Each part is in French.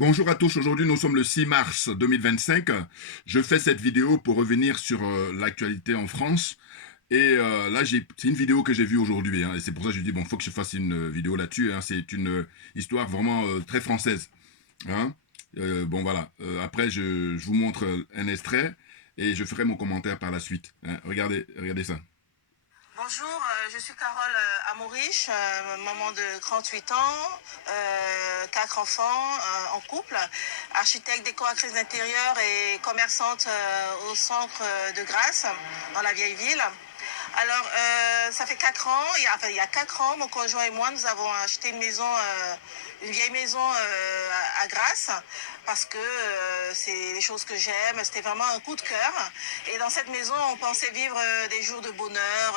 Bonjour à tous, aujourd'hui nous sommes le 6 mars 2025. Je fais cette vidéo pour revenir sur l'actualité en France. Et là, c'est une vidéo que j'ai vue aujourd'hui, hein, et c'est pour ça que je dis, bon, faut que je fasse une vidéo là-dessus, hein. C'est une histoire vraiment très française, hein. Bon, voilà. Après, je vous montre un extrait et je ferai mon commentaire par la suite, hein. Regardez ça. Bonjour, je suis Carole Amoriche, maman de 38 ans, 4 enfants en couple, architecte décoratrice d'intérieur et commerçante au centre de Grasse, dans la vieille ville. Alors, ça fait 4 ans, il y a 4 ans, mon conjoint et moi, nous avons acheté une maison, une vieille maison à Grasse, parce que c'est des choses que j'aime, c'était vraiment un coup de cœur. Et dans cette maison, on pensait vivre des jours de bonheur,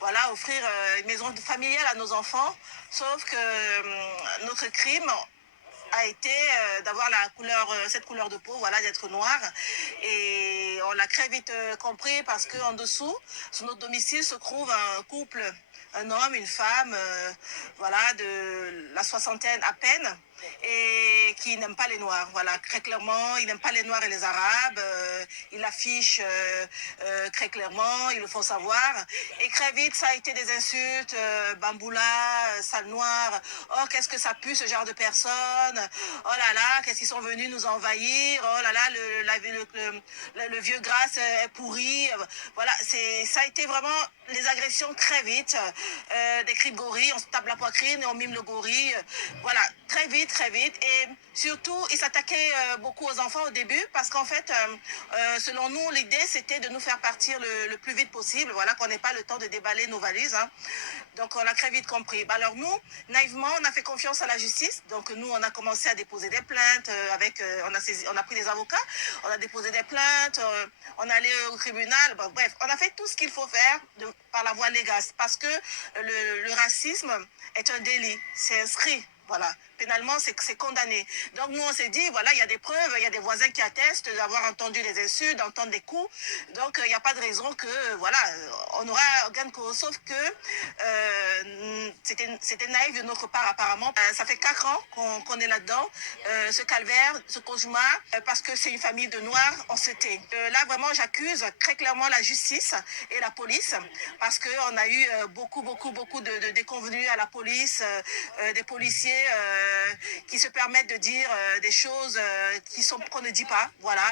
voilà, offrir une maison familiale à nos enfants, sauf que notre crime a été d'avoir cette couleur de peau, voilà, d'être noir. Et on l'a très vite compris parce qu'en dessous, sur notre domicile, se trouve un couple, un homme, une femme, voilà, de la soixantaine à peine, et qui n'aime pas les Noirs. Voilà, très clairement, il n'aime pas les Noirs et les Arabes. Il l'affiche très clairement, il le faut savoir. Et très vite, ça a été des insultes, bamboula, sale noire. Oh, qu'est-ce que ça pue, ce genre de personnes. Oh là là, qu'est-ce qu'ils sont venus nous envahir. Oh là là, le vieux Grasse est pourri. Voilà, ça a été vraiment les agressions très vite. Des cris de gorille, on se tape la poitrine et on mime le gorille. Voilà, très vite, très vite. Et surtout, il s'attaquait beaucoup aux enfants au début parce qu'en fait, selon nous, l'idée c'était de nous faire partir le plus vite possible. Voilà, qu'on n'ait pas le temps de déballer nos valises, hein. Donc, on l'a très vite compris. Alors, nous, naïvement, on a fait confiance à la justice. Donc, nous, on a commencé à déposer des plaintes. On a pris des avocats, on a déposé des plaintes, on est allé au tribunal. Bon, bref, on a fait tout ce qu'il faut faire par la voie légale parce que le racisme est un délit. C'est inscrit. Voilà, pénalement, c'est condamné. Donc, nous, on s'est dit, voilà, il y a des preuves, il y a des voisins qui attestent d'avoir entendu des insultes, d'entendre des coups. Donc, il n'y a pas de raison que, voilà, on aura gain de cause. Sauf que c'était naïf de notre part, apparemment. Ça fait 4 ans qu'on est là-dedans, ce calvaire, ce cauchemar, parce que c'est une famille de Noirs, on se tait. Là, vraiment, j'accuse très clairement la justice et la police, parce qu'on a eu beaucoup de déconvenues à la police, des policiers qui se permettent de dire des choses qu'on ne dit pas. Voilà.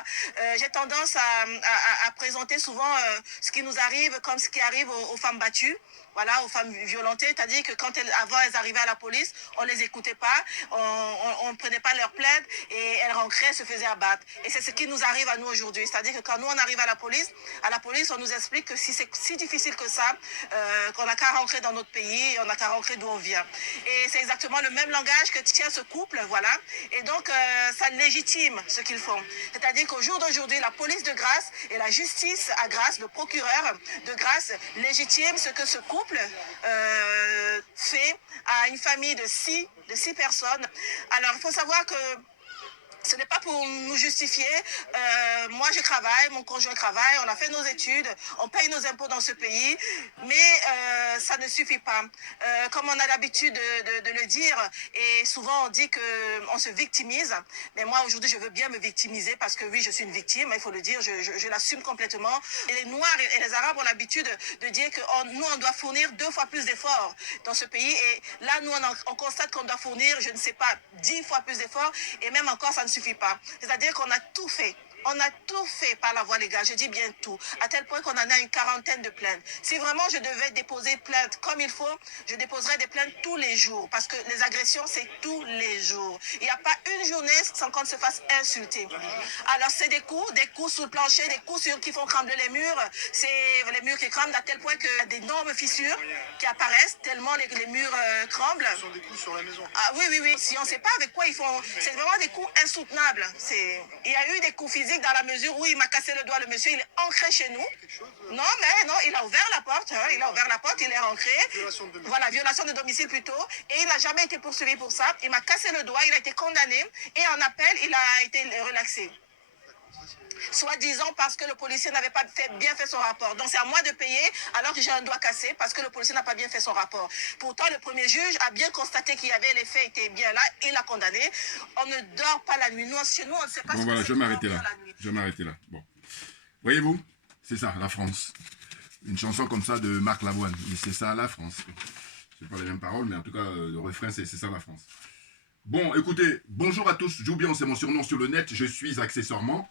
J'ai tendance à présenter souvent ce qui nous arrive comme ce qui arrive aux femmes battues, voilà, aux femmes violentées, c'est-à-dire que avant elles arrivaient à la police, on les écoutait pas, on ne prenait pas leur plainte et elles rentraient, se faisaient abattre. Et c'est ce qui nous arrive à nous aujourd'hui, c'est-à-dire que quand nous on arrive à la police on nous explique que si c'est si difficile que ça, qu'on n'a qu'à rentrer dans notre pays, on n'a qu'à rentrer d'où on vient. Et c'est exactement le même langage que tient ce couple, voilà. Et donc ça légitime ce qu'ils font. C'est-à-dire qu'au jour d'aujourd'hui, la police de Grasse et la justice à Grasse, le procureur de Grasse légitime ce que ce couple fait à une famille de six personnes. Alors, il faut savoir que ce n'est pas pour nous justifier. Moi, je travaille, mon conjoint travaille, on a fait nos études, on paye nos impôts dans ce pays, mais ça ne suffit pas. Comme on a l'habitude de le dire, et souvent on dit qu'on se victimise, mais moi aujourd'hui je veux bien me victimiser parce que oui, je suis une victime, il faut le dire, je l'assume complètement. Et les Noirs et les Arabes ont l'habitude de dire que nous, on doit fournir 2 fois plus d'efforts dans ce pays, et là, nous, on constate qu'on doit fournir, je ne sais pas, 10 fois plus d'efforts, et même encore, ça ne suffit pas. C'est-à-dire qu'on a tout fait. On a tout fait par la voie légale, je dis bien tout, à tel point qu'on en a une quarantaine de plaintes. Si vraiment je devais déposer plainte comme il faut, je déposerais des plaintes tous les jours, parce que les agressions, c'est tous les jours. Il n'y a pas une journée sans qu'on se fasse insulter. Alors, c'est des coups sous le plancher, des coups qui font trembler les murs, c'est les murs qui tremblent à tel point qu'il y a d'énormes fissures qui apparaissent, tellement les murs tremblent. Ce sont des coups sur la maison. Ah oui, oui, oui. Si on ne sait pas avec quoi ils font, c'est vraiment des coups insoutenables. Il y a eu des coups physiques dans la mesure où il m'a cassé le doigt, le monsieur, il est ancré chez nous. Non, mais non, il a ouvert la porte, hein, il a ouvert la porte, il est rentré. Violation de domicile. Voilà, violation de domicile plutôt. Et il n'a jamais été poursuivi pour ça. Il m'a cassé le doigt, il a été condamné. Et en appel, il a été relaxé. Soi-disant parce que le policier n'avait pas bien fait son rapport. Donc c'est à moi de payer alors que j'ai un doigt cassé parce que le policier n'a pas bien fait son rapport. Pourtant, le premier juge a bien constaté qu'il y avait les faits étaient bien là et l'a condamné. On ne dort pas la nuit. Nous, chez nous, on ne sait pas Bon, ce que voilà, c'est je que vais m'arrêter dormir là. la nuit. Je vais m'arrêter là. Bon. Voyez-vous, c'est ça, la France. Une chanson comme ça de Marc Lavoine. C'est ça, la France. C'est pas les mêmes paroles, mais en tout cas, le refrain, c'est ça, la France. Bon, écoutez, bonjour à tous. Joubian, c'est mon surnom sur le net. Je suis accessoirement,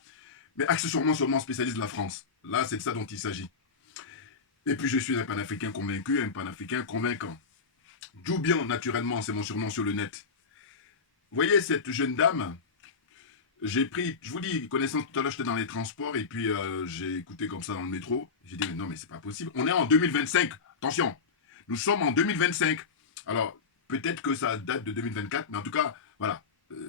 mais accessoirement seulement spécialiste de la France. Là, c'est de ça dont il s'agit. Et puis, je suis un panafricain convaincu, un panafricain convaincant. Joubian, naturellement, c'est mon surnom sur le net. Vous voyez, cette jeune dame, j'ai pris, je vous dis, connaissant tout à l'heure, j'étais dans les transports et puis j'ai écouté comme ça dans le métro. J'ai dit, mais non, mais c'est pas possible. On est en 2025. Attention, nous sommes en 2025. Alors, peut-être que ça date de 2024, mais en tout cas, voilà.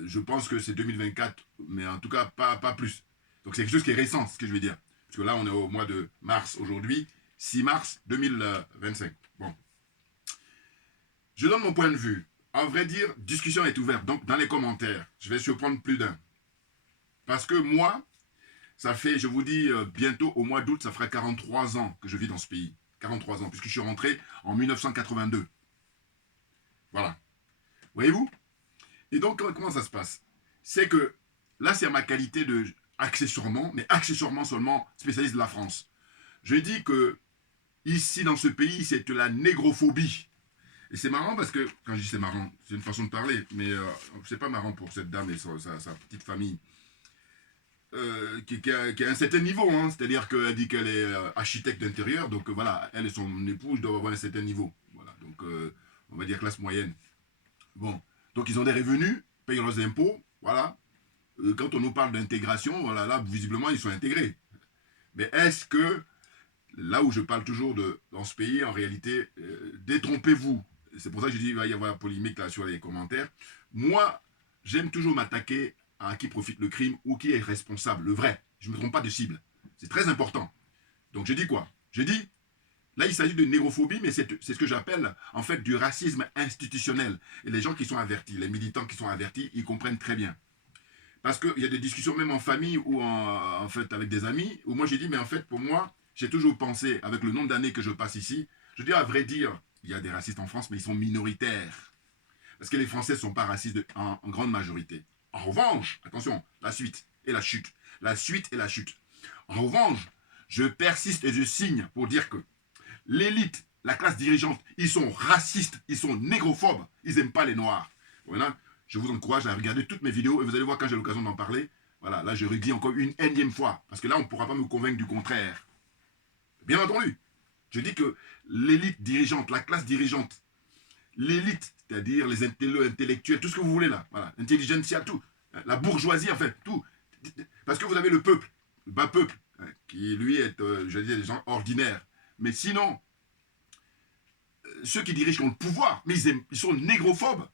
Je pense que c'est 2024, mais en tout cas, pas plus. Donc, c'est quelque chose qui est récent, ce que je veux dire. Parce que là, on est au mois de mars aujourd'hui, 6 mars 2025. Bon. Je donne mon point de vue. À vrai dire, discussion est ouverte. Donc, dans les commentaires, je vais surprendre plus d'un. Parce que moi, ça fait, je vous dis, bientôt au mois d'août, ça fera 43 ans que je vis dans ce pays. 43 ans, puisque je suis rentré en 1982. Voilà. Voyez-vous? Et donc, comment ça se passe? C'est que, là, c'est à ma qualité de, accessoirement, mais accessoirement seulement spécialiste de la France. Je dis que, ici, dans ce pays, c'est la négrophobie. Et c'est marrant parce que, quand je dis c'est marrant, c'est une façon de parler, mais c'est pas marrant pour cette dame et sa petite famille. Qui a un certain niveau, hein. C'est-à-dire qu'elle dit qu'elle est architecte d'intérieur, donc voilà, elle et son épouse doivent avoir un certain niveau. Voilà, donc on va dire classe moyenne. Bon, donc ils ont des revenus, payent leurs impôts, voilà. Quand on nous parle d'intégration, voilà, là, visiblement, ils sont intégrés. Mais est-ce que, là où je parle toujours dans ce pays, en réalité, détrompez-vous. C'est pour ça que je dis qu'il va y avoir polémique là sur les commentaires. Moi, j'aime toujours m'attaquer à qui profite le crime ou qui est responsable, le vrai. Je ne me trompe pas de cible. C'est très important. Donc je dis quoi? Je dis, là il s'agit de négrophobie, mais c'est ce que j'appelle en fait du racisme institutionnel. Et les gens qui sont avertis, les militants qui sont avertis, ils comprennent très bien. Parce qu'il y a des discussions même en famille ou en fait avec des amis, où moi j'ai dit, mais en fait pour moi, j'ai toujours pensé, avec le nombre d'années que je passe ici, je dis à vrai dire, il y a des racistes en France, mais ils sont minoritaires. Parce que les Français ne sont pas racistes en grande majorité. En revanche, attention, la suite et la chute. La suite et la chute. En revanche, je persiste et je signe pour dire que l'élite, la classe dirigeante, ils sont racistes, ils sont négrophobes, ils n'aiment pas les Noirs. Voilà, je vous encourage à regarder toutes mes vidéos et vous allez voir quand j'ai l'occasion d'en parler. Voilà, là je redis encore une énième fois, parce que là on ne pourra pas me convaincre du contraire. Bien entendu, je dis que l'élite dirigeante, la classe dirigeante, l'élite, c'est-à-dire les intellectuels, tout ce que vous voulez là, voilà, intelligentsia, tout, la bourgeoisie en fait, tout, parce que vous avez le peuple, le bas peuple, qui lui est, je veux dire, des gens ordinaires, mais sinon, ceux qui dirigent ont le pouvoir, mais ils sont négrophobes.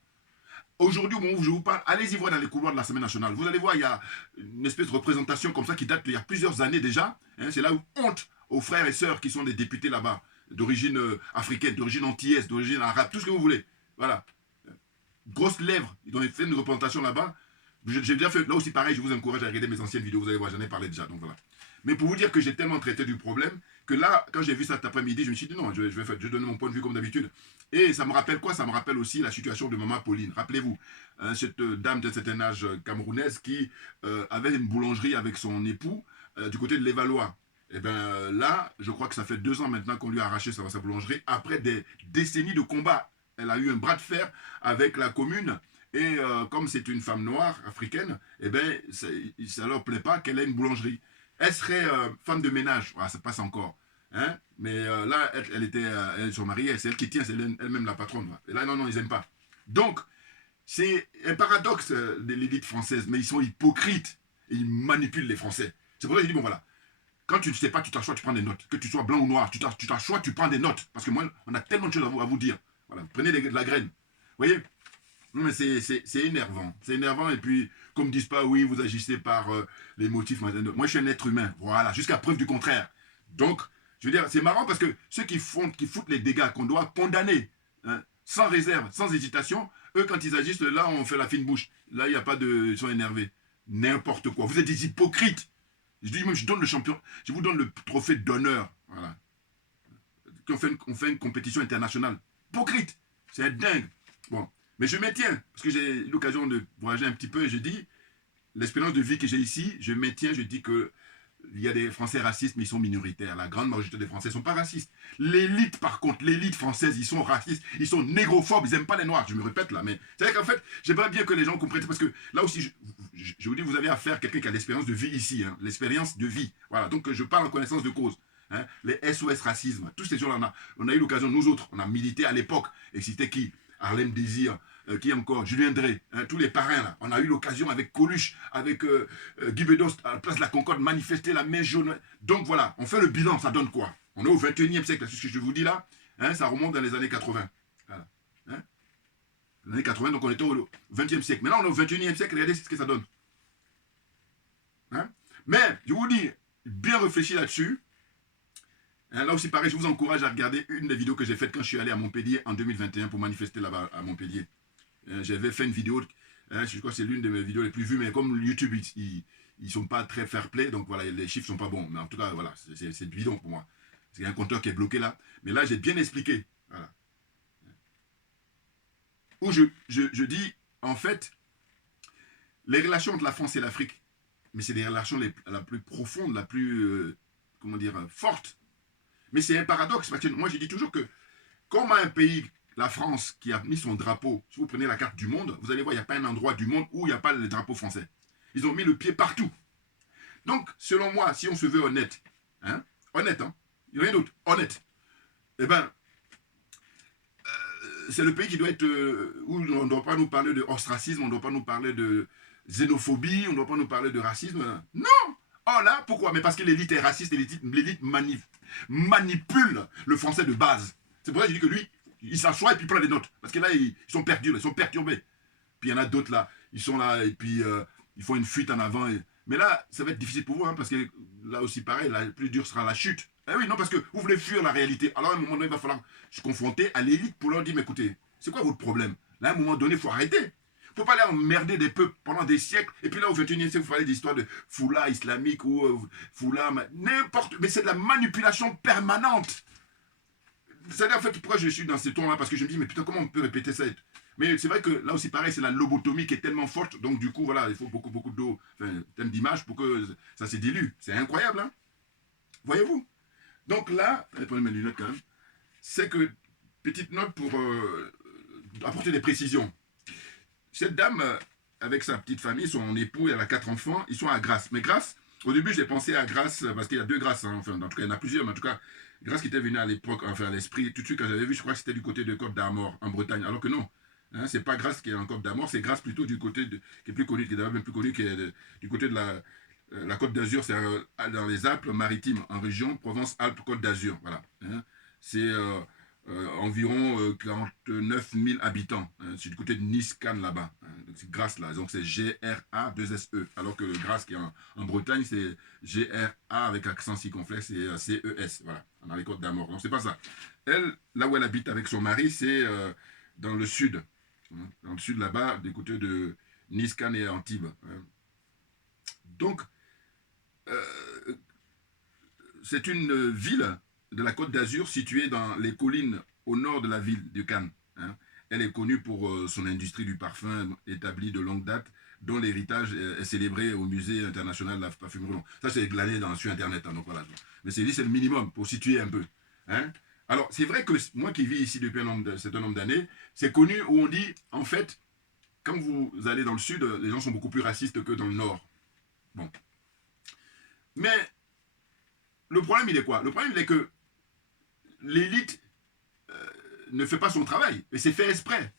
Aujourd'hui, au moment où je vous parle, allez-y voir dans les couloirs de l'Assemblée nationale. Vous allez voir, il y a une espèce de représentation comme ça qui date d'il y a plusieurs années déjà. Hein, c'est là où honte aux frères et sœurs qui sont des députés là-bas, d'origine africaine, d'origine antillaise, d'origine arabe, tout ce que vous voulez. Voilà. Grosses lèvres, ils ont fait une représentation là-bas. J'ai déjà fait, là aussi pareil, je vous encourage à regarder mes anciennes vidéos, vous allez voir, j'en ai parlé déjà, donc voilà. Mais pour vous dire que j'ai tellement traité du problème, que là, quand j'ai vu ça cet après-midi, je me suis dit non, je vais donner mon point de vue comme d'habitude. Et ça me rappelle quoi? Ça me rappelle aussi la situation de maman Pauline. Rappelez-vous, cette dame d'un certain âge camerounaise qui avait une boulangerie avec son époux du côté de l'Évalois. Et bien là, je crois que ça fait 2 ans maintenant qu'on lui a arraché sa boulangerie, après des décennies de combat. Elle a eu un bras de fer avec la commune. Et comme c'est une femme noire, africaine, eh bien, ça ne leur plaît pas qu'elle ait une boulangerie. Elle serait femme de ménage. Ah, ça passe encore. Hein? Mais là, elle était, elles sont mariées, c'est elle qui tient, c'est elle-même la patronne. Et là, non, non, ils n'aiment pas. Donc, c'est un paradoxe de l'élite française, mais ils sont hypocrites. Et ils manipulent les Français. C'est pour ça que je dis, bon voilà, quand tu ne sais pas, tu t'assois, tu prends des notes. Que tu sois blanc ou noir, tu t'assois, tu prends des notes. Parce que moi, on a tellement de choses à vous dire. Voilà, prenez de la graine. Vous voyez? Non, mais c'est énervant. C'est énervant. Et puis, comme ne disent pas, oui, vous agissez par les motifs. Moi, je suis un être humain. Voilà, jusqu'à preuve du contraire. Donc, je veux dire, c'est marrant parce que ceux qui foutent les dégâts qu'on doit condamner, hein, sans réserve, sans hésitation, eux, quand ils agissent, là, on fait la fine bouche. Là, il n'y a pas de... Ils sont énervés. N'importe quoi. Vous êtes des hypocrites. Je dis même, je donne le champion, je vous donne le trophée d'honneur. Voilà. On fait une compétition internationale. Hypocrite. C'est dingue. Bon. Mais je maintiens, parce que j'ai eu l'occasion de voyager un petit peu et je dis, l'expérience de vie que j'ai ici, je maintiens, je dis que il y a des Français racistes, mais ils sont minoritaires. La grande majorité des Français ne sont pas racistes. L'élite, par contre, l'élite française, ils sont racistes, ils sont négrophobes, ils n'aiment pas les Noirs. Je me répète là, mais c'est vrai qu'en fait, j'aimerais bien que les gens comprennent, parce que là aussi, je vous dis, vous avez affaire à quelqu'un qui a l'expérience de vie ici, hein, l'expérience de vie. Voilà, donc je parle en connaissance de cause. Hein, les SOS racisme, tous ces gens-là, on a eu l'occasion, nous autres, on a milité à l'époque, et c'était qui Harlem Désir, qui encore Julien Drey, hein, tous les parrains là. On a eu l'occasion avec Coluche, avec Guy Bedos à la place de la Concorde, manifester la main jaune. Donc voilà, on fait le bilan, ça donne quoi? On est au 21e siècle, c'est ce que je vous dis là, hein, ça remonte dans les années 80. Voilà. Hein, les années 80, donc on était au 20e siècle. Maintenant on est au 21e siècle, regardez ce que ça donne. Hein? Mais, je vous dis, bien réfléchir là-dessus. Hein, là aussi, pareil, je vous encourage à regarder une des vidéos que j'ai faites quand je suis allé à Montpellier en 2021 pour manifester là-bas à Montpellier. J'avais fait une vidéo, je crois que c'est l'une de mes vidéos les plus vues, mais comme YouTube, ils sont pas très fair-play, donc voilà, les chiffres sont pas bons. Mais en tout cas, voilà, c'est bidon pour moi. Parce qu'il y a un compteur qui est bloqué là. Mais là, j'ai bien expliqué. Voilà. Où je dis, en fait, les relations entre la France et l'Afrique, mais c'est des relations la plus profonde, la plus, comment dire, forte. Mais c'est un paradoxe, parce que moi, je dis toujours que, comme un pays, la France, qui a mis son drapeau, si vous prenez la carte du monde, vous allez voir, il n'y a pas un endroit du monde où il n'y a pas le drapeau français. Ils ont mis le pied partout. Donc, selon moi, si on se veut honnête, hein, honnête, hein, rien d'autre, honnête, eh ben, c'est le pays qui doit être, où on ne doit pas nous parler de ostracisme, on ne doit pas nous parler de xénophobie, on ne doit pas nous parler de racisme. Non. Oh là, pourquoi? Mais parce que l'élite est raciste et l'élite manipule le français de base. C'est pour ça que je dis que lui, il s'assoit et puis il prend des notes. Parce que là, ils sont perdus, ils sont perturbés. Puis il y en a d'autres là, ils sont là et puis ils font une fuite en avant. Mais là, ça va être difficile pour vous, hein, parce que là aussi, pareil, la plus dure sera la chute. Eh oui, non, parce que vous voulez fuir la réalité. Alors à un moment donné, il va falloir se confronter à l'élite pour leur dire, mais écoutez, c'est quoi votre problème? Là, à un moment donné, il faut arrêter. Il ne faut pas aller emmerder des peuples pendant des siècles. Et puis là, au 21e siècle, vous parlez d'histoires de foulard islamique ou foulard, n'importe. Mais c'est de la manipulation permanente. C'est-à-dire, en fait, pourquoi je suis dans ce ton-là? Parce que je me dis, mais putain, comment on peut répéter ça? Mais c'est vrai que là aussi, pareil, c'est la lobotomie qui est tellement forte. Donc, du coup, voilà, il faut beaucoup, beaucoup d'eau, enfin, thème d'image pour que ça se dilue. C'est incroyable, hein? Voyez-vous? Donc là, prenez mes lunettes quand même. C'est que, petite note pour apporter des précisions. Cette dame, avec sa petite famille, son époux, elle a 4 enfants, ils sont à Grasse. Mais Grasse, au début, j'ai pensé à Grasse, parce qu'il y a 2 Grasses, hein, enfin, en tout cas, il y en a plusieurs, mais en tout cas, Grasse qui était venue à l'époque, enfin, à l'esprit, tout de suite, quand j'avais vu, je crois que c'était du côté de Côte d'Armor, en Bretagne, alors que non. Hein, c'est pas Grasse qui est en Côte d'Armor, c'est Grasse plutôt du côté qui est plus connu, qui est d'ailleurs même plus connu, qui est du côté de la Côte d'Azur, c'est dans les Alpes-Maritimes, en région Provence-Alpes-Côte d'Azur, voilà. Hein, c'est environ 49 000 habitants. Hein, c'est du côté de Nice-Cannes là-bas. Hein, c'est Grasse là. Donc c'est G-R-A-2-S-E. Alors que Grasse qui est en Bretagne, c'est G-R-A avec accent circonflexe et C-E-S. Voilà, dans les Côtes d'Armor. Donc c'est pas ça. Elle, là où elle habite avec son mari, c'est dans le sud. Hein, dans le sud là-bas, du côté de Nice-Cannes et Antibes. Hein. Donc, c'est une ville de la Côte d'Azur située dans les collines au nord de la ville de Cannes. Hein. Elle est connue pour son industrie du parfum établie de longue date, dont l'héritage est célébré au musée international de la parfumerie. Ça, c'est glané sur Internet. Hein, donc voilà. Mais c'est le minimum pour situer un peu. Hein. Alors, c'est vrai que moi qui vis ici depuis un certain nombre d'années, c'est connu où on dit, en fait, quand vous allez dans le sud, les gens sont beaucoup plus racistes que dans le nord. Bon. Mais le problème, il est quoi? Le problème, il est que l'élite ne fait pas son travail. Et c'est fait exprès.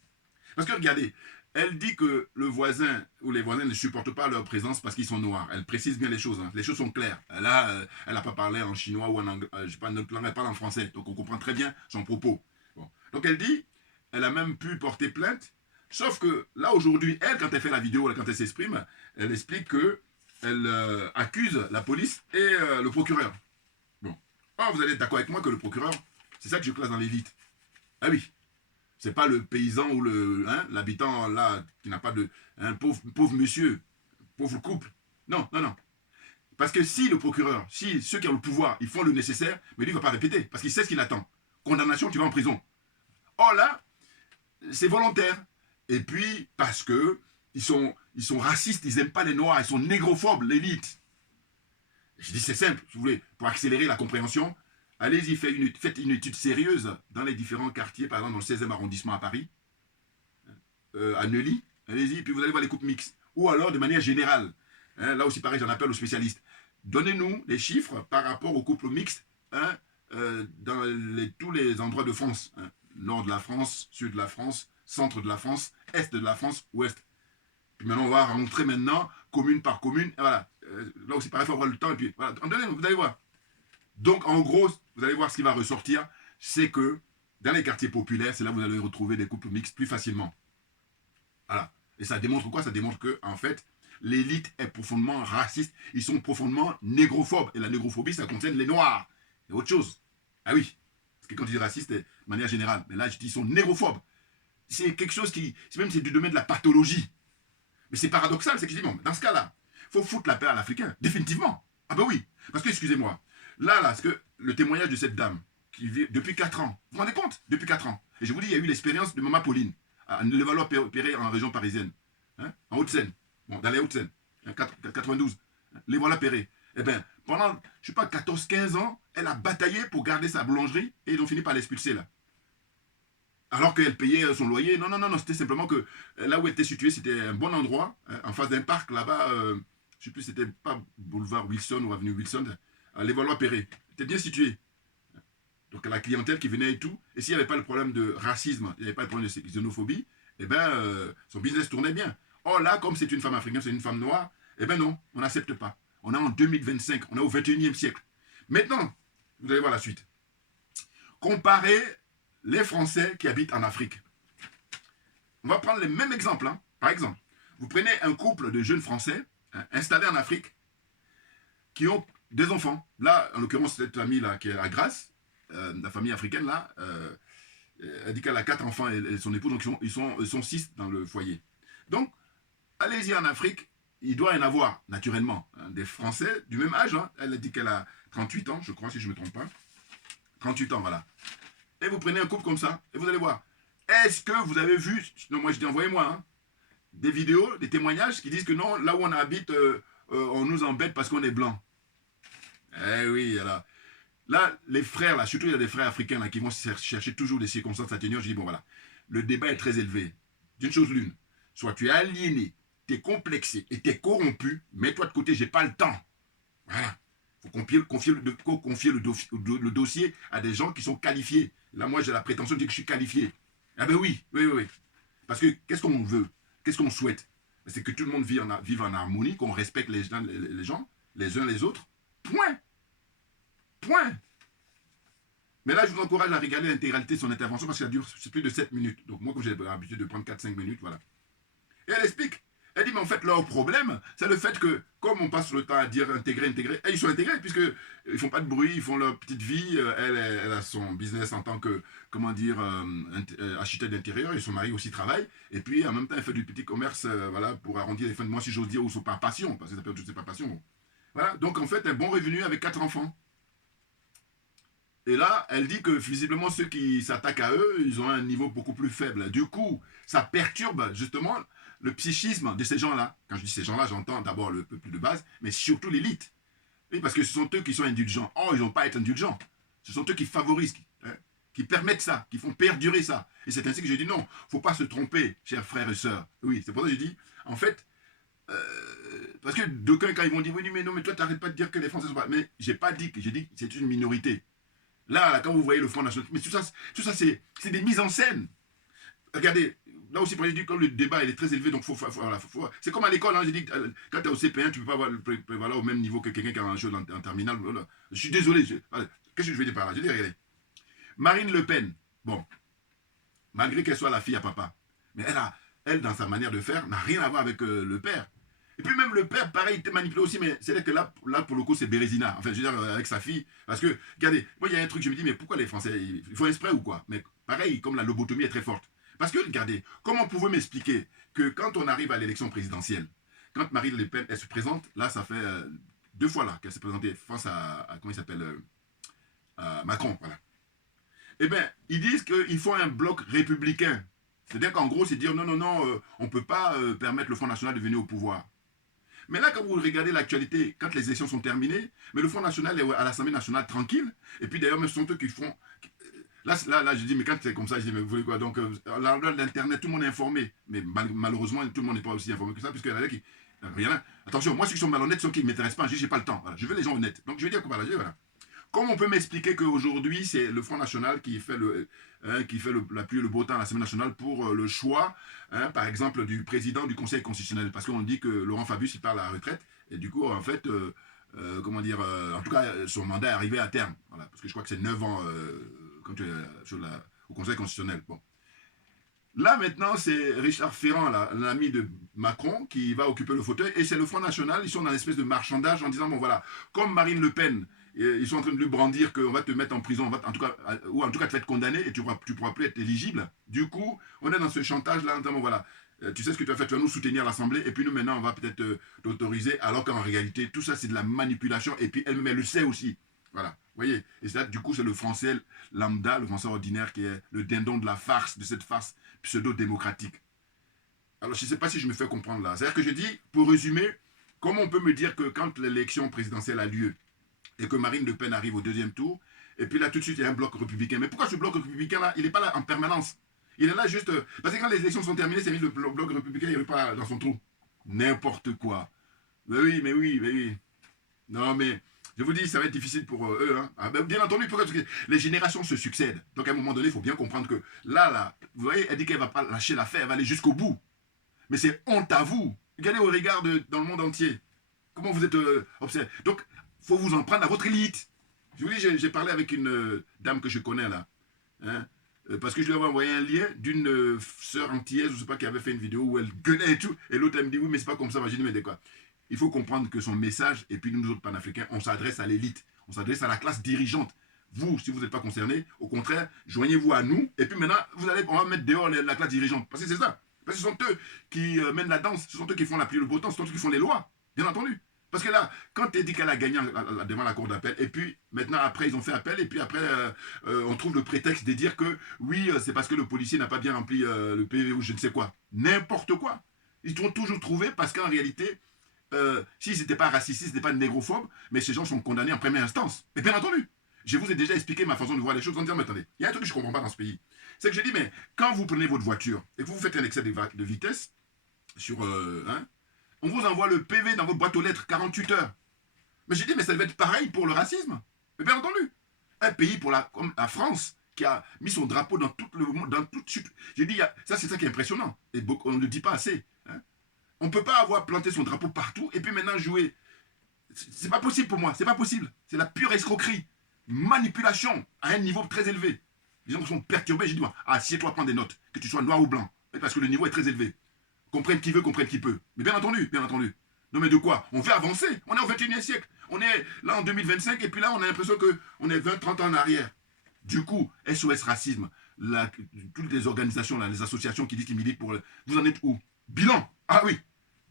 Parce que regardez, elle dit que le voisin ou les voisins ne supportent pas leur présence parce qu'ils sont noirs. Elle précise bien les choses. Hein. Les choses sont claires. Là, elle n'a pas parlé en chinois ou en anglais. Je sais pas, notre langue, elle parle en français. Donc on comprend très bien son propos. Bon. Donc elle dit, elle a même pu porter plainte. Sauf que là, aujourd'hui, elle, quand elle fait la vidéo, quand elle s'exprime, elle explique que elle accuse la police et le procureur. Bon. Oh, vous allez être d'accord avec moi que le procureur, c'est ça que je classe dans l'élite. Ah oui. C'est pas le paysan ou l'habitant là qui n'a pas de. Un pauvre monsieur, pauvre couple. Non, non, non. Parce que si le procureur, si ceux qui ont le pouvoir, ils font le nécessaire, mais lui ne va pas répéter, parce qu'il sait ce qu'il attend. Condamnation, tu vas en prison. Or là, c'est volontaire. Et puis, parce que ils sont racistes, ils n'aiment pas les Noirs, ils sont négrophobes, l'élite. Je dis c'est simple, si vous voulez, pour accélérer la compréhension, allez-y, faites une étude sérieuse dans les différents quartiers, par exemple dans le 16e arrondissement à Paris, à Neuilly, allez-y, puis vous allez voir les couples mixtes. Ou alors de manière générale, hein, là aussi pareil, j'en appelle aux spécialistes. Donnez-nous les chiffres par rapport aux couples mixtes hein, dans tous les endroits de France. Hein. Nord de la France, sud de la France, centre de la France, est de la France, ouest. Puis maintenant, on va rentrer maintenant, commune par commune. Et voilà. Là aussi, pareil, il faut avoir le temps. Et puis, voilà. Vous allez voir. Donc, en gros, vous allez voir ce qui va ressortir. C'est que dans les quartiers populaires, c'est là que vous allez retrouver des couples mixtes plus facilement. Voilà. Et ça démontre quoi? Ça démontre que, en fait, l'élite est profondément raciste. Ils sont profondément négrophobes. Et la négrophobie, ça concerne les Noirs. C'est autre chose. Ah oui. Parce que quand je dis raciste, c'est de manière générale. Mais là, je dis ils sont négrophobes. C'est quelque chose qui, même c'est du domaine de la pathologie. Mais c'est paradoxal, c'est que je dis, bon, dans ce cas-là, il faut foutre la paix à l'Africain, définitivement. Ah ben oui, parce que, excusez-moi, là, ce que le témoignage de cette dame, qui vit depuis 4 ans, vous vous rendez compte? Depuis 4 ans. Et je vous dis, il y a eu l'expérience de Maman Pauline, à Levallois-Perret, en région parisienne, hein, en Haute-Seine, bon, dans les Hauts-de-Seine, 92, Levallois-Perret. Eh bien, pendant, je ne sais pas, 14-15 ans, elle a bataillé pour garder sa boulangerie, et ils ont fini par l'expulser, là. Alors qu'elle payait son loyer. Non, non, non, non, c'était simplement que là où elle était située, c'était un bon endroit, hein, en face d'un parc là-bas, je ne sais plus, c'était pas boulevard Wilson ou avenue Wilson, à Levallois-Perret. C'était bien situé. Donc la clientèle qui venait et tout, et s'il n'y avait pas le problème de racisme, il n'y avait pas le problème de xénophobie, eh bien, son business tournait bien. Or là, comme c'est une femme africaine, c'est une femme noire, eh bien non, on n'accepte pas. On est en 2025, on est au 21e siècle. Maintenant, vous allez voir la suite. Comparez les Français qui habitent en Afrique. On va prendre le même exemple. Hein. Par exemple, vous prenez un couple de jeunes Français hein, installés en Afrique qui ont des enfants. Là, en l'occurrence, cette famille-là qui est à Grasse, la famille africaine, là, elle dit qu'elle a 4 enfants et son époux, donc ils sont 6 dans le foyer. Donc, allez-y en Afrique, il doit y en avoir, naturellement, hein, des Français du même âge. Hein. Elle a dit qu'elle a 38 ans, je crois, si je ne me trompe pas. 38 ans, voilà. Et vous prenez un couple comme ça, et vous allez voir. Est-ce que vous avez vu, non moi je dis envoyez-moi, hein, des vidéos, des témoignages qui disent que non, là où on habite, on nous embête parce qu'on est blanc. Eh oui, là, les frères, là, surtout il y a des frères africains là, qui vont chercher toujours des circonstances atténuantes. Je dis bon voilà, le débat est très élevé. D'une chose l'une, soit tu es aliéné, tu es complexé et tu es corrompu, mets-toi de côté, j'ai pas le temps. Voilà. Il faut confier le dossier à des gens qui sont qualifiés. Là, moi, j'ai la prétention de dire que je suis qualifié. Ah ben oui, oui, oui, oui. Parce que qu'est-ce qu'on veut? Qu'est-ce qu'on souhaite? C'est que tout le monde vive en harmonie, qu'on respecte les gens, les uns les autres. Point. Point. Mais là, je vous encourage à regarder l'intégralité de son intervention parce que ça dure plus de 7 minutes. Donc moi, comme j'ai l'habitude de prendre 4-5 minutes, voilà. Et elle explique. Elle dit, mais en fait, leur problème, c'est le fait que, comme on passe le temps à dire intégrer, et ils sont intégrés, puisqu'ils ne font pas de bruit, ils font leur petite vie. Elle a son business en tant que, comment dire, architecte d'intérieur, et son mari aussi travaille. Et puis, en même temps, elle fait du petit commerce, voilà, pour arrondir les fins de mois, si j'ose dire, ou par passion, parce que ça peut être pas passion. Bon. Voilà, donc en fait, un bon revenu avec 4 enfants. Et là, elle dit que visiblement, ceux qui s'attaquent à eux, ils ont un niveau beaucoup plus faible. Du coup, ça perturbe justement le psychisme de ces gens-là. Quand je dis ces gens-là, j'entends d'abord le peuple de base, mais surtout l'élite. Oui, parce que ce sont eux qui sont indulgents. Or, ils n'ont pas à être indulgents. Ce sont eux qui favorisent, qui permettent ça, qui font perdurer ça. Et c'est ainsi que je dis non, il ne faut pas se tromper, chers frères et sœurs. Oui, c'est pour ça que je dis, en fait, parce que d'aucuns, quand ils vont dire, oui, mais non, mais toi, tu n'arrêtes pas de dire que les Français sont pas. Mais j'ai pas dit que j'ai dit que c'est une minorité. Là, quand vous voyez le Front National, mais tout ça c'est des mises en scène. Regardez, là aussi, j'ai dit que le débat il est très élevé, donc c'est comme à l'école, hein, j'ai dit, quand tu es au CP1, tu ne peux pas avoir au même niveau que quelqu'un qui a un jeu en terminale. Voilà. Je suis désolé. Qu'est-ce que je veux dire par là? Je dis, regardez, Marine Le Pen, bon, malgré qu'elle soit la fille à papa, mais elle, dans sa manière de faire, n'a rien à voir avec le père. Et puis même le père, pareil, il était manipulé aussi, mais c'est là que là, pour le coup, c'est Bérésina. Enfin, je veux dire, avec sa fille. Parce que, regardez, moi, il y a un truc, je me dis, mais pourquoi les Français, ils font exprès ou quoi? Mais pareil, comme la lobotomie est très forte. Parce que, regardez, comment pouvez-vous m'expliquer que quand on arrive à l'élection présidentielle, quand Marine Le Pen, elle se présente, là, ça fait 2 fois là, qu'elle s'est présentée face comment il s'appelle, Macron, voilà. Eh bien, ils disent qu'il faut un bloc républicain. C'est-à-dire qu'en gros, c'est dire non, non, non, on ne peut pas permettre le Front National de venir au pouvoir. Mais là, quand vous regardez l'actualité, quand les élections sont terminées, mais le Front National est à l'Assemblée nationale tranquille. Et puis d'ailleurs, ce sont eux qui font. Là, je dis, mais quand c'est comme ça, je dis, mais vous voulez quoi? Donc, l'Internet, tout le monde est informé. Mais malheureusement, tout le monde n'est pas aussi informé que ça, puisqu'il y en a qui. Attention, moi, ceux qui sont malhonnêtes, ceux qui ne m'intéressent pas, je dis, j'ai pas le temps. Voilà, je veux les gens honnêtes. Donc, je veux dire que voilà, Comment on peut m'expliquer qu'aujourd'hui, c'est le Front National qui fait la pluie et le beau temps à l'Assemblée nationale pour le choix, par exemple, du président du Conseil constitutionnel? Parce qu'on dit que Laurent Fabius, il part à la retraite, et du coup, en fait, comment dire, en tout cas, son mandat est arrivé à terme. Voilà, parce que je crois que c'est 9 ans quand tu es au Conseil constitutionnel. Bon. Là, maintenant, c'est Richard Ferrand, l'ami de Macron, qui va occuper le fauteuil, et c'est le Front National, ils sont dans une espèce de marchandage en disant, bon voilà, comme Marine Le Pen, ils sont en train de lui brandir qu'on va te mettre en prison, ou en tout cas te faire condamner, et tu pourras plus être éligible. Du coup, on est dans ce chantage-là, en disant, voilà, tu sais ce que tu as fait, tu vas nous soutenir à l'Assemblée, et puis nous, maintenant, on va peut-être t'autoriser, alors qu'en réalité, tout ça, c'est de la manipulation, et puis elle-même, elle le sait aussi. Voilà, vous voyez. Et ça, du coup, c'est le français lambda, le français ordinaire, qui est le dindon de la farce, de cette farce pseudo-démocratique. Alors, je ne sais pas si je me fais comprendre là. C'est-à-dire que je dis, pour résumer, comment on peut me dire que quand l'élection présidentielle a lieu, et que Marine Le Pen arrive au 2e tour, et puis là, tout de suite, il y a un bloc républicain. Mais pourquoi ce bloc républicain-là, il n'est pas là en permanence? Il est là juste... parce que quand les élections sont terminées, c'est mis le bloc républicain, il n'est pas dans son trou. N'importe quoi. Mais oui, mais oui, mais oui. Non, mais... je vous dis, ça va être difficile pour eux. Hein. Ah, ben, bien entendu, parce que les générations se succèdent. Donc à un moment donné, il faut bien comprendre que là, vous voyez, elle dit qu'elle ne va pas lâcher l'affaire, elle va aller jusqu'au bout. Mais c'est honte à vous. Regardez au regard dans le monde entier. Comment vous êtes observé. Donc, il faut vous en prendre à votre élite. Je vous dis, j'ai parlé avec une dame que je connais là. Hein, parce que je lui avais envoyé un lien d'une sœur antillaise, je ne sais pas, qui avait fait une vidéo où elle gueulait et tout. Et l'autre, elle me dit, oui, mais c'est pas comme ça. J'ai dit, mais de quoi? Il faut comprendre que son message, et puis nous autres panafricains, on s'adresse à l'élite. On s'adresse à la classe dirigeante. Vous, si vous n'êtes pas concerné, au contraire, joignez-vous à nous. Et puis maintenant, on va mettre dehors la classe dirigeante. Parce que c'est ça. Parce que ce sont eux qui mènent la danse. Ce sont eux qui font la pluie et le beau temps. Ce sont eux qui font les lois. Bien entendu. Parce que là, quand elle dit qu'elle a gagné devant la cour d'appel, et puis maintenant, après, ils ont fait appel, et puis après, on trouve le prétexte de dire que oui, c'est parce que le policier n'a pas bien rempli le PV ou je ne sais quoi. N'importe quoi. Ils ont toujours trouvé parce qu'en réalité, s'ils n'étaient pas racistes, s'ils n'étaient pas négrophobes, mais ces gens sont condamnés en première instance. Et bien entendu, je vous ai déjà expliqué ma façon de voir les choses en disant, mais attendez, il y a un truc que je ne comprends pas dans ce pays. C'est que je dis, mais quand vous prenez votre voiture et que vous faites un excès de vitesse, on vous envoie le PV dans votre boîte aux lettres 48 heures. Mais j'ai dit, mais ça devait être pareil pour le racisme. Mais bien entendu, un pays comme la France, qui a mis son drapeau dans tout le monde, dans toute... J'ai dit, ça c'est ça qui est impressionnant, et on ne le dit pas assez. Hein. On ne peut pas avoir planté son drapeau partout, et puis maintenant jouer... C'est pas possible pour moi, c'est pas possible. C'est la pure escroquerie. Manipulation à un niveau très élevé. Les gens sont perturbés, j'ai dit, assieds-toi, prends des notes, que tu sois noir ou blanc, parce que le niveau est très élevé. Comprenne qui veut, comprenne qui peut. Mais bien entendu, bien entendu. Non mais de quoi? On fait avancer. On est au 21e siècle. On est là en 2025 et puis là on a l'impression qu'on est 20-30 ans en arrière. Du coup, SOS Racisme, toutes les organisations, là, les associations qui disent qu'ils militent pour... Vous en êtes où? Bilan. Ah oui.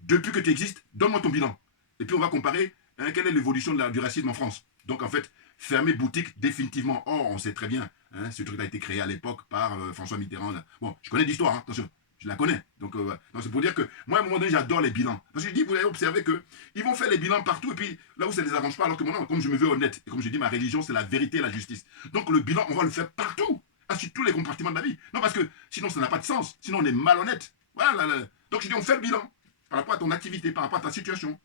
Depuis que tu existes, donne-moi ton bilan. Et puis on va comparer quelle est l'évolution du racisme en France. Donc en fait, fermer boutique définitivement. Or, on sait très bien, ce truc a été créé à l'époque par François Mitterrand. Là. Bon, je connais l'histoire, hein, attention. Je la connais. Donc, c'est pour dire que moi, à un moment donné, j'adore les bilans. Parce que je dis, vous avez observé qu'ils vont faire les bilans partout, et puis là où ça ne les arrange pas, alors que moi, comme je me veux honnête, et comme je dis, ma religion, c'est la vérité et la justice. Donc, le bilan, on va le faire partout, sur tous les compartiments de la vie. Non, parce que sinon, ça n'a pas de sens. Sinon, on est malhonnête. Voilà. Donc, je dis, on fait le bilan par rapport à ton activité, par rapport à ta situation.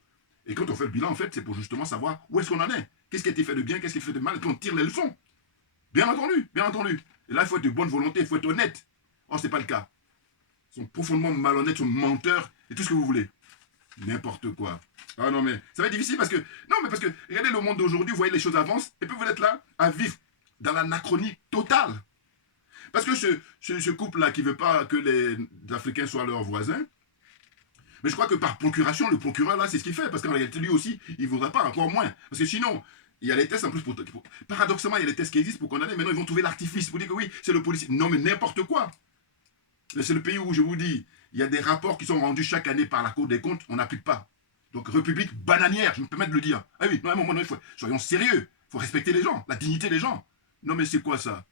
Et quand on fait le bilan, en fait, c'est pour justement savoir où est-ce qu'on en est. Qu'est-ce qui a été fait de bien, qu'est-ce qui a été fait de mal, et puis on tire les leçons. Bien entendu, bien entendu. Et là, il faut être de bonne volonté, il faut être honnête. Or, ce n'est pas le cas. Ils sont profondément malhonnêtes, sont menteurs, et tout ce que vous voulez. N'importe quoi. Ah non, mais ça va être difficile parce que... Non, mais parce que, regardez le monde d'aujourd'hui, vous voyez les choses avancent, et puis vous êtes là à vivre dans l'anachronie totale. Parce que ce couple-là qui ne veut pas que les Africains soient leurs voisins, mais je crois que par procuration, le procureur, là, c'est ce qu'il fait, parce qu'en réalité, lui aussi, il ne voudra pas, encore moins. Parce que sinon... Il y a les tests en plus paradoxalement, il y a les tests qui existent pour condamner. Maintenant, ils vont trouver l'artifice pour dire que oui, c'est le policier. Non, mais n'importe quoi. C'est le pays où je vous dis, il y a des rapports qui sont rendus chaque année par la Cour des comptes, on n'applique pas. Donc, république bananière, je me permets de le dire. Ah oui, non, à un moment donné, soyons sérieux. Il faut respecter les gens, la dignité des gens. Non, mais c'est quoi ça?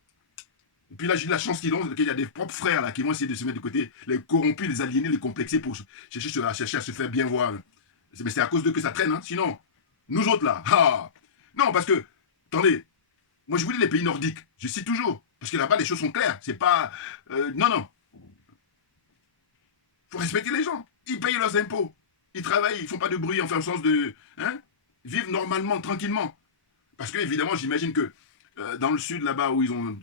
Et puis là, j'ai de la chance qu'il y a des propres frères là, qui vont essayer de se mettre de côté, les corrompus, les aliénés, les complexés pour chercher à se faire bien voir. Mais c'est à cause d'eux que ça traîne, hein. Sinon, nous autres là, ah. Non, parce que, attendez, moi je vous dis les pays nordiques, je cite toujours, parce que là-bas les choses sont claires, c'est pas... non, non, faut respecter les gens, ils payent leurs impôts, ils travaillent, ils font pas de bruit, enfin au sens de... Hein, vivent normalement, tranquillement. Parce que évidemment, j'imagine que dans le sud là-bas où ils ont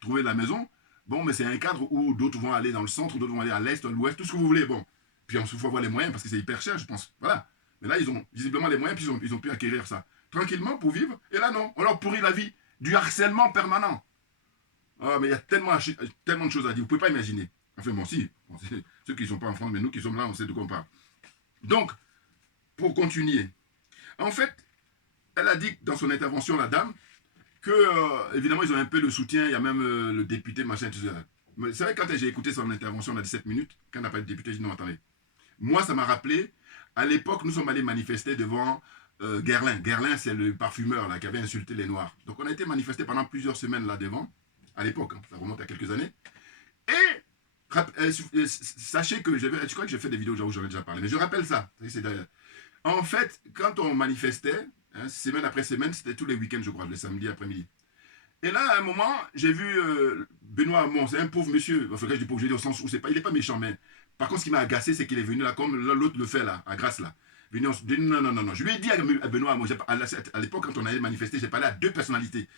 trouvé la maison, bon, mais c'est un cadre où d'autres vont aller dans le centre, d'autres vont aller à l'est, à l'ouest, tout ce que vous voulez, bon. Puis il faut avoir les moyens parce que c'est hyper cher, je pense. Voilà. Mais là, ils ont visiblement les moyens, puis ils ont pu acquérir ça. Tranquillement pour vivre. Et là, non. On leur pourrit la vie. Du harcèlement permanent. Ah, mais il y a tellement de choses à dire. Vous ne pouvez pas imaginer. Enfin, bon, si. Bon, ceux qui ne sont pas en France, mais nous qui sommes là, on sait de quoi on parle. Donc, pour continuer. En fait, elle a dit dans son intervention, la dame, que, évidemment, ils ont un peu de soutien. Il y a même le député, machin, tout ça. Mais c'est vrai, quand j'ai écouté son intervention, on a 17 minutes, quand on n'a pas de député, j'ai dit non, attendez. Moi, ça m'a rappelé, à l'époque, nous sommes allés manifester devant Guerlain. Guerlain, c'est le parfumeur là, qui avait insulté les Noirs. Donc, on a été manifesté pendant plusieurs semaines là devant, à l'époque, hein, ça remonte à quelques années. Et sachez que je crois que j'ai fait des vidéos où j'en ai déjà parlé, mais je rappelle ça. En fait, quand on manifestait, hein, semaine après semaine, c'était tous les week-ends, je crois, le samedi après-midi. Et là, à un moment, j'ai vu Benoît Hamon, c'est un pauvre monsieur. Enfin, je dis pauvre, je dis au sens où il n'est pas méchant, mais par contre, ce qui m'a agacé, c'est qu'il est venu là, comme l'autre le fait là, à Grasse là. Venu, non, non, non, non. Je lui ai dit à Benoît Hamon, à l'époque, quand on allait manifester, j'ai parlé à deux personnalités.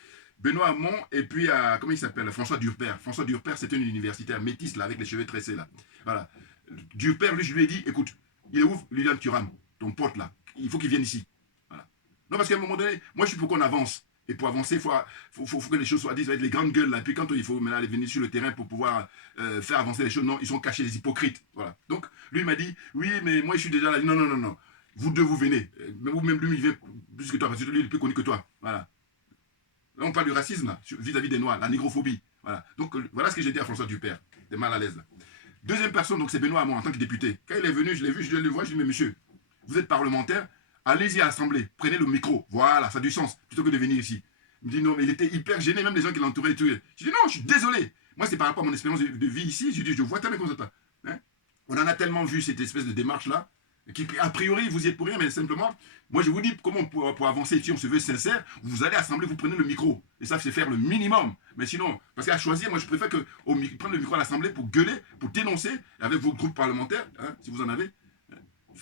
Benoît Hamon et puis à, comment il s'appelle, François Durper. François Durper, c'était une universitaire métisse là, avec les cheveux tressés là. Voilà. Durper, lui, je lui ai dit, écoute, il est où Lilian Thuram, ton pote là? Il faut qu'il vienne ici. Voilà. Non, parce qu'à un moment donné, moi, je suis pour qu'on avance. Et pour avancer, il faut que les choses soient dites avec les grandes gueules. Là. Et puis quand il faut maintenant aller venir sur le terrain pour pouvoir faire avancer les choses, non, ils sont cachés, les hypocrites. Voilà. Donc, lui, il m'a dit, oui, mais moi, je suis déjà là. Non, non, non, non. Vous deux, vous venez. Même lui, il vient plus que toi, parce que lui, il est plus connu que toi. Voilà. Là, on parle du racisme, là, vis-à-vis des Noirs, la négrophobie. Voilà. Donc, voilà ce que j'ai dit à François Dupère. T'es mal à l'aise, là. Deuxième personne, donc c'est Benoît Hamon, en tant que député. Quand il est venu, je l'ai vu, je le vois, je lui ai dit, mais monsieur, vous êtes parlementaire, allez-y à l'Assemblée, prenez le micro. Voilà, ça a du sens, plutôt que de venir ici. Il me dit non, mais il était hyper gêné, même les gens qui l'entouraient et tout. Je dis non, je suis désolé. Moi, c'est par rapport à mon expérience de vie ici. Je dis, je vois tellement comme ça. Hein, on en a tellement vu cette espèce de démarche-là, qui, a priori, vous y êtes pour rien, mais simplement, moi, je vous dis comment pour avancer, si on se veut sincère, vous allez à l'Assemblée, vous prenez le micro. Et ça, c'est faire le minimum. Mais sinon, parce qu'à choisir, moi, je préfère prendre le micro à l'Assemblée pour gueuler, pour dénoncer, avec vos groupes parlementaires, hein, si vous en avez.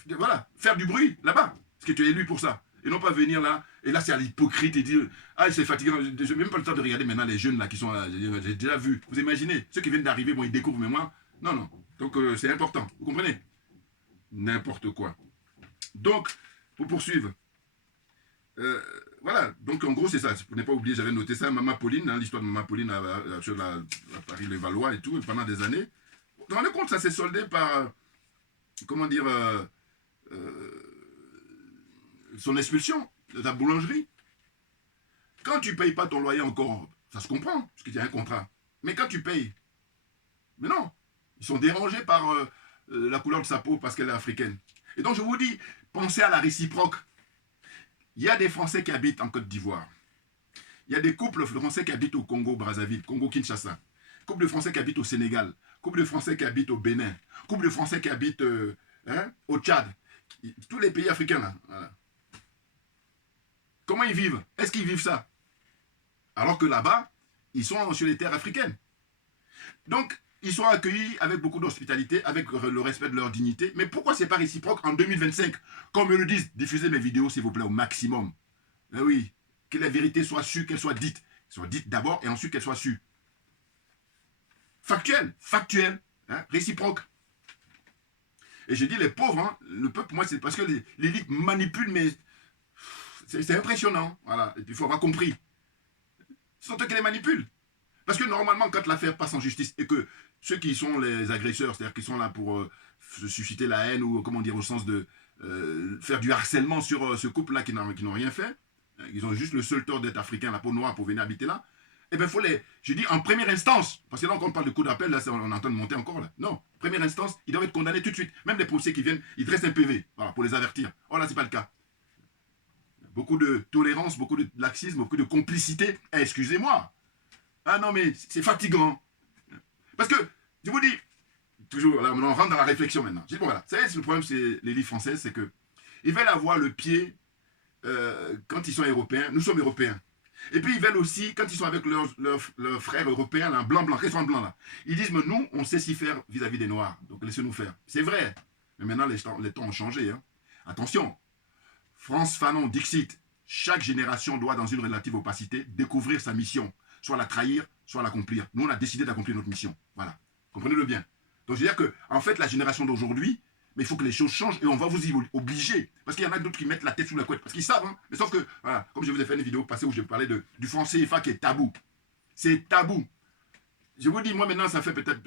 Voilà, faire du bruit là-bas, parce que tu es élu pour ça. Et non pas venir là, et là c'est à l'hypocrite et dire, ah c'est fatigant, je n'ai même pas le temps de regarder maintenant les jeunes là qui sont là, j'ai déjà vu. Vous imaginez, ceux qui viennent d'arriver, bon ils découvrent, mais moi, non, non. Donc c'est important, vous comprenez? N'importe quoi. Donc, pour poursuivre, voilà, donc en gros c'est ça, pour ne pas oublier, j'avais noté ça, Maman Pauline, hein, l'histoire de Maman Pauline sur à Paris-les-Valois et tout, pendant des années. Vous vous rendez compte, ça s'est soldé par, comment dire, son expulsion de ta boulangerie. Quand tu payes pas ton loyer encore, ça se comprend, parce qu'il y a un contrat. Mais quand tu payes, mais non, ils sont dérangés par la couleur de sa peau parce qu'elle est africaine. Et donc je vous dis, pensez à la réciproque. Il y a des Français qui habitent en Côte d'Ivoire. Il y a des couples français qui habitent au Congo-Brazzaville, Congo-Kinshasa. Couple de Français qui habitent au Sénégal. Couple de Français qui habitent au Bénin. Couple de Français qui habitent au Tchad. Tous les pays africains là. Voilà. Comment ils vivent? Est-ce qu'ils vivent ça? Alors que là-bas, ils sont sur les terres africaines. Donc, ils sont accueillis avec beaucoup d'hospitalité, avec le respect de leur dignité. Mais pourquoi c'est pas réciproque en 2025? Comme me le disent, diffusez mes vidéos, s'il vous plaît, au maximum. Eh oui, que la vérité soit sue, qu'elle soit dite. Soit dite d'abord et ensuite qu'elle soit sue. Factuel, hein, réciproque. Et je dis les pauvres, hein, le peuple, moi, c'est parce que l'élite manipule, mais c'est impressionnant. Voilà. Et puis il faut avoir compris. Ce sont eux qui les manipulent. Parce que normalement, quand l'affaire passe en justice et que ceux qui sont les agresseurs, c'est-à-dire qui sont là pour susciter la haine ou comment dire au sens de faire du harcèlement sur ce couple-là qui n'ont rien fait, ils ont juste le seul tort d'être africain, la peau noire pour venir habiter là, eh bien, il faut les... Je dis en première instance, parce que là, quand on parle de coup d'appel, là, on est en train de monter encore, là. Non, première instance, ils doivent être condamnés tout de suite. Même les policiers qui viennent, ils dressent un PV, voilà, pour les avertir. Oh là, c'est pas le cas. Beaucoup de tolérance, beaucoup de laxisme, beaucoup de complicité. Eh, excusez-moi. Ah non, mais c'est fatigant. Parce que, je vous dis, toujours, là, on rentre dans la réflexion maintenant. Je dis, bon, voilà, ça le problème, c'est les livres français, c'est que ils veulent avoir le pied quand ils sont européens. Nous sommes européens. Et puis ils veulent aussi, quand ils sont avec leurs frères européens, là, blanc, qu'ils sont blancs là, ils disent, mais nous, on sait s'y faire vis-à-vis des Noirs. Donc laissez-nous faire. C'est vrai. Mais maintenant, les temps ont changé. Hein. Attention. Frantz Fanon, Dixit. Chaque génération doit, dans une relative opacité, découvrir sa mission. Soit la trahir, soit l'accomplir. Nous, on a décidé d'accomplir notre mission. Voilà. Comprenez-le bien. Donc, je veux dire que, en fait, la génération d'aujourd'hui, mais il faut que les choses changent et on va vous y obliger. Parce qu'il y en a d'autres qui mettent la tête sous la couette. Parce qu'ils savent, hein. Mais sauf que, voilà, comme je vous ai fait une vidéo passée où je parlais du franc CFA qui est tabou. C'est tabou. Je vous dis, moi maintenant, ça fait peut-être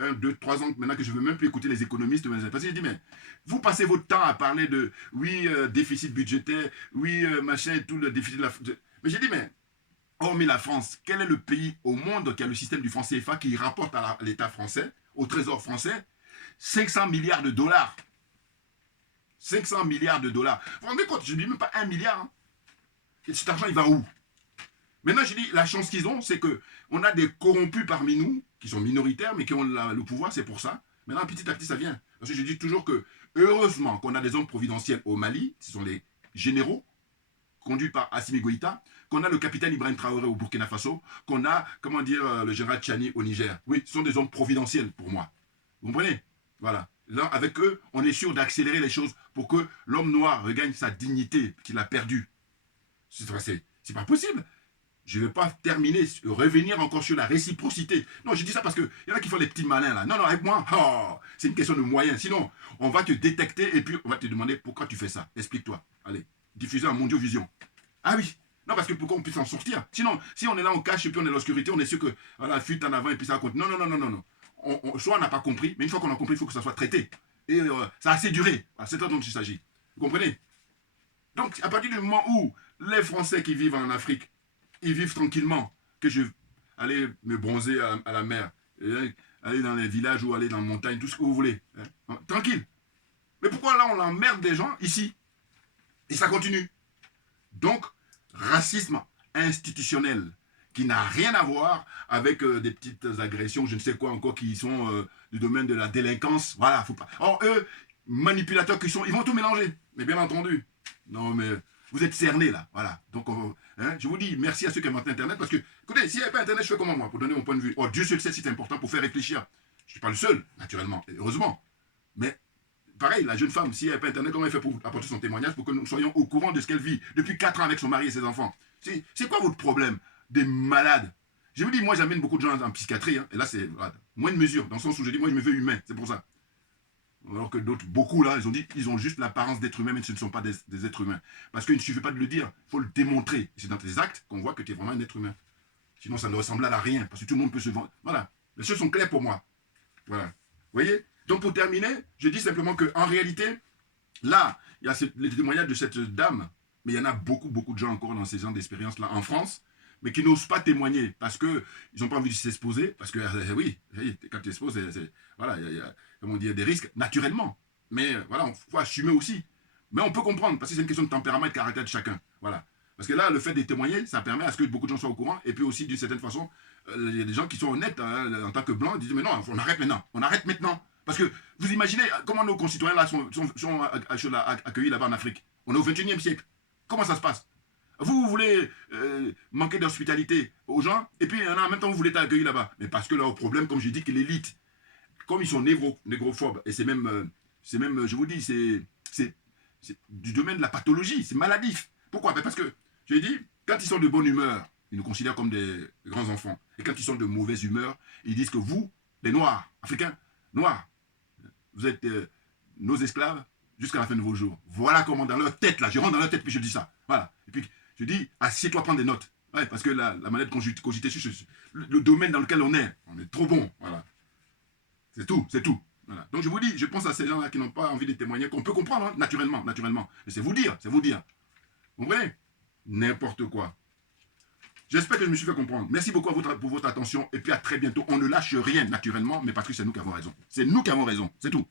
1, 2, 3 ans maintenant que je ne veux même plus écouter les économistes. Parce que je dis, mais vous passez votre temps à parler de, oui, déficit budgétaire, oui, machin, tout le déficit de la... Mais j'ai dit, mais, hormis la France, quel est le pays au monde qui a le système du franc CFA qui rapporte à l'État français, au trésor français, 500 milliards de dollars. 500 milliards de dollars. Vous vous rendez compte, je ne dis même pas 1 milliard. Hein. Et cet argent, il va où? Maintenant, je dis, la chance qu'ils ont, c'est qu'on a des corrompus parmi nous, qui sont minoritaires, mais qui ont le pouvoir, c'est pour ça. Maintenant, petit à petit, ça vient. Parce que je dis toujours que, heureusement qu'on a des hommes providentiels au Mali, ce sont les généraux, conduits par Assimi Goïta, qu'on a le capitaine Ibrahim Traoré au Burkina Faso, qu'on a, comment dire, le général Tchani au Niger. Oui, ce sont des hommes providentiels pour moi. Vous comprenez? Voilà. Là, avec eux, on est sûr d'accélérer les choses pour que l'homme noir regagne sa dignité qu'il a perdue. C'est pas possible. Je ne vais pas revenir encore sur la réciprocité. Non, je dis ça parce qu'il y en a qui font les petits malins là. Non, non, avec moi, oh, c'est une question de moyens. Sinon, on va te détecter et puis on va te demander pourquoi tu fais ça. Explique-toi. Allez, diffuser en Mondiovision. Ah oui. Non, parce que pour qu'on puisse en sortir. Sinon, si on est là, on cache et puis on est dans l'obscurité, on est sûr que voilà, fuite en avant et puis ça compte. Non, non, non, non, non, non. Soit on n'a pas compris, mais une fois qu'on a compris, il faut que ça soit traité. Et ça a assez duré. Voilà, c'est ça dont il s'agit. Vous comprenez? Donc, à partir du moment où les Français qui vivent en Afrique, ils vivent tranquillement, que je aller me bronzer à la mer, aller dans les villages ou aller dans la montagne, tout ce que vous voulez. Hein, tranquille. Mais pourquoi là, on emmerde des gens ici? Et ça continue. Donc, racisme institutionnel qui n'a rien à voir avec des petites agressions, je ne sais quoi encore, qui sont du domaine de la délinquance. Voilà, faut pas. Or, eux, manipulateurs qu'ils sont, ils vont tout mélanger. Mais bien entendu. Non, mais vous êtes cernés là. Voilà. Donc, hein, je vous dis merci à ceux qui inventent Internet parce que, écoutez, s'il n'y avait pas Internet, je fais comment moi pour donner mon point de vue? Oh, Dieu seul sait si c'est important pour faire réfléchir. Je ne suis pas le seul, naturellement, heureusement. Mais pareil, la jeune femme, s'il n'y avait pas Internet, comment elle fait pour apporter son témoignage pour que nous soyons au courant de ce qu'elle vit depuis 4 ans avec son mari et ses enfants? C'est quoi votre problème? Des malades. Je vous dis, moi j'amène beaucoup de gens en psychiatrie, hein, et là c'est voilà, moins de mesure, dans le sens où je dis, moi je me veux humain, c'est pour ça. Alors que d'autres, beaucoup là, ils ont dit, ils ont juste l'apparence d'être humains, mais ce ne sont pas des êtres humains. Parce qu'il ne suffit pas de le dire, il faut le démontrer. C'est dans tes actes qu'on voit que tu es vraiment un être humain. Sinon ça ne ressemble à rien, parce que tout le monde peut se vendre. Voilà, les choses sont claires pour moi. Voilà. Vous voyez? Donc pour terminer, je dis simplement qu'en réalité, là, il y a les témoignages de cette dame, mais il y en a beaucoup, beaucoup de gens encore dans ces gens d'expérience-là en France, mais qui n'osent pas témoigner parce qu'ils n'ont pas envie de s'exposer, parce que oui, quand tu exposes, voilà, il y a comment dire, des risques naturellement. Mais voilà, il faut assumer aussi. Mais on peut comprendre, parce que c'est une question de tempérament et de caractère de chacun. Voilà. Parce que là, le fait de témoigner, ça permet à ce que beaucoup de gens soient au courant, et puis aussi, d'une certaine façon, il y a des gens qui sont honnêtes hein, en tant que blancs, ils disent, mais non, on arrête maintenant, on arrête maintenant. Parce que vous imaginez comment nos concitoyens là sont accueillis là-bas en Afrique. On est au 21e siècle. Comment ça se passe? Vous voulez manquer d'hospitalité aux gens, et puis en même temps, vous voulez être accueillis là-bas. Mais parce que là, au problème, comme j'ai dit, que l'élite, comme ils sont négrophobes, et c'est même, je vous dis, c'est du domaine de la pathologie, c'est maladif. Pourquoi? Parce que, je l'ai dit, quand ils sont de bonne humeur, ils nous considèrent comme des grands enfants. Et quand ils sont de mauvaise humeur, ils disent que vous, les Noirs, Africains, Noirs, vous êtes nos esclaves jusqu'à la fin de vos jours. Voilà comment dans leur tête, là, je rentre dans leur tête, puis je dis ça. Voilà. Et puis, je dis, assieds-toi, prends des notes. Ouais, parce que la manière de cogiter sur le domaine dans lequel on est trop bon. Voilà. C'est tout, c'est tout. Voilà. Donc je vous dis, je pense à ces gens-là qui n'ont pas envie de témoigner, qu'on peut comprendre, hein, naturellement. Mais c'est vous dire, c'est vous dire. Vous comprenez? N'importe quoi. J'espère que je me suis fait comprendre. Merci beaucoup pour votre attention et puis à très bientôt. On ne lâche rien naturellement, mais parce que c'est nous qui avons raison. C'est nous qui avons raison, c'est tout.